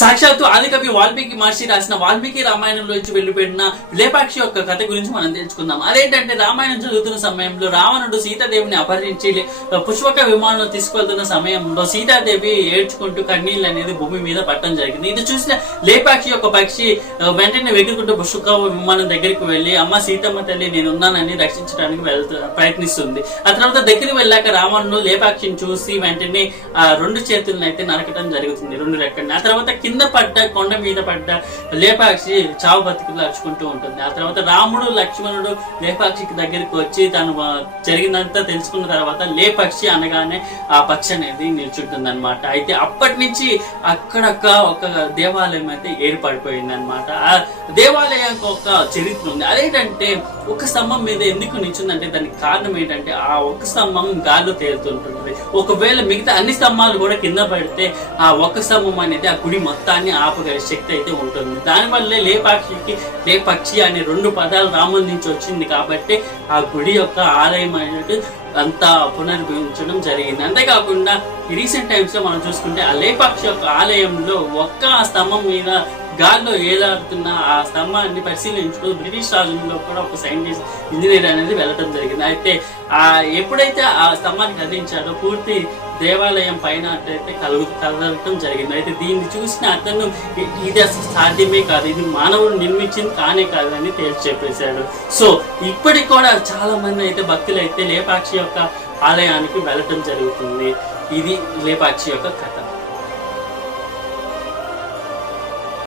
సాక్షాత్తు ఆదికవి వాల్మీకి మహర్షి రాసిన వాల్మీకి రామాయణంలో నుంచి వెళ్ళిపోయిన లేపాక్షి యొక్క కథ గురించి మనం తెలుసుకుందాం. అదేంటంటే రామాయణం చదువుతున్న సమయంలో రావణుడు సీతాదేవిని అపహరించి పుష్పక విమానంలో తీసుకెళ్తున్న సమయంలో సీతాదేవి ఏడ్చుకుంటూ కన్నీళ్ళు అనేది భూమి మీద పట్టడం జరిగింది. ఇది చూసిన లేపాక్షి యొక్క పక్షి వెంటనే వెతుకుంటూ పుష్పక విమానం దగ్గరికి వెళ్లి అమ్మ సీతమ్మ తల్లి నేనున్నానని రక్షించడానికి ప్రయత్నిస్తుంది. ఆ తర్వాత దగ్గరికి వెళ్ళాక రావణుడు లేపాక్షిని చూసి వెంటనే ఆ రెండు చేతులను అయితే నరకటం జరుగుతుంది, రెండు రెక్కల్ని. ఆ తర్వాత కింద పడ్డ కొండ మీద పడ్డ లేపాక్షి చావు బతుకులు అరుచుకుంటూ ఉంటుంది. ఆ తర్వాత రాముడు లక్ష్మణుడు లేపాక్షికి దగ్గరికి వచ్చి తను జరిగిందంతా తెలుసుకున్న తర్వాత లేపాక్షి అనగానే ఆ పక్షి అనేది నిల్చుంటుంది అనమాట. అయితే అప్పటి నుంచి అక్కడక్క ఒక దేవాలయం అయితే ఏర్పడిపోయింది అనమాట. ఆ దేవాలయం ఒక చరిత్ర ఉంది. అదేంటంటే ఒక స్తంభం మీద ఎందుకు నిల్చుందంటే దానికి కారణం ఏంటంటే ఆ ఒక స్తంభం గాల్లో తేలుతుంటుంది. ఒకవేళ మిగతా అన్ని స్తంభాలు కూడా కింద పడితే ఆ ఒక స్తంభం అనేది ఆ గుడి మొత్తాన్ని ఆపగల శక్తి అయితే ఉంటుంది. దానివల్లే లేపాక్షి అనే రెండు పదాలు రాముల నుంచి వచ్చింది కాబట్టి ఆ గుడి యొక్క ఆలయం అనేది అంతా పునర్నిర్మించడం జరిగింది. అంతేకాకుండా రీసెంట్ టైమ్స్ లో మనం చూసుకుంటే ఆ లేపాక్షి యొక్క ఆలయంలో ఒక్క స్తంభం మీద గాల్లో ఏలాడుతున్న ఆ స్తంభాన్ని పరిశీలించుకుని బ్రిటిష్ రాజుల్లో కూడా ఒక సైంటిస్ట్ ఇంజనీర్ అనేది వెళ్ళడం జరిగింది. అయితే ఎప్పుడైతే ఆ స్తంభాన్ని కదిలించారో పూర్తి దేవాలయం పైన అయితే కదలటం జరిగింది. అయితే దీన్ని చూసిన అతను ఇది అసలు సాధ్యమే కాదు, ఇది మానవుడు నిర్మించింది కానే కాదు అని తేల్చి చెప్పేశాడు. సో ఇప్పటికి కూడా చాలా మంది అయితే భక్తులు అయితే లేపాక్షి యొక్క ఆలయానికి వెళ్ళటం జరుగుతుంది. ఇది లేపాక్షి యొక్క కథ.